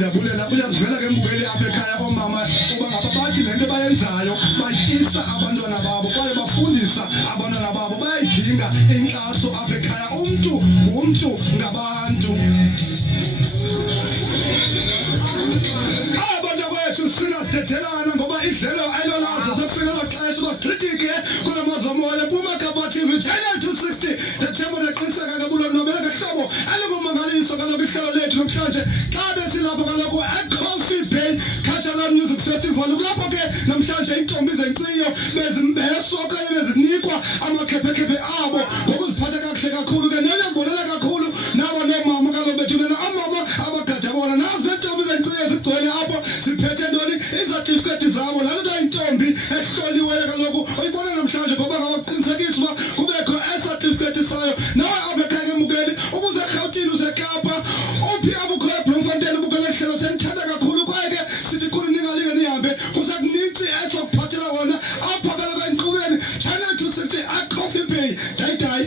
ngiyabulela uyazivela ke mbukeli apha ekhaya omama uba ngababathi lento bayenzayo batyisa abantwana babo kwaye bafundisa abantwana babo bayayidinga inkxaso apha ekhaya umntu ngumntu ngabantu abantu kwethu singadedhelana ngoba idlelo ayilolazo sefika laxesha basichithike kula mazomoya Puma Kapa TV Channel 260 themba neqiniseka kabulonobela ngehlobo alikumangaliso kaloku ihlelo lethu namhlanje xa besilapho kaloku eCoffee Bay Cultural Music Festival kulapho ke namhlanje intombi zenkciyo bezimbeso okanye bezinikwa amakhephekhephe abo ngokuziphatha kakuhle kakhulu ke neyabonela kakhulu nabo nemama kaloku bethunela amama abagada bona nazi nentombi zenkciyo zigcwele apho siphethe ntoni izatifiketi zabo lalo intombi ehloliweyo kaloku uyibona namhlanje ngoba ngabaqinisekisa uba kubekho esatifiketi sayo nawe abekhaya emukeli ukuze eRhawutini useKapa uphi abukho eBloemfontein ubukele hlelo senithanda kakhulu kwaye ke sithi khulu ningalinge nihambe kuze kunintsi esokuphathela wona apha kaloku enkqubeni Channel 260 eCoffee Bay dayidai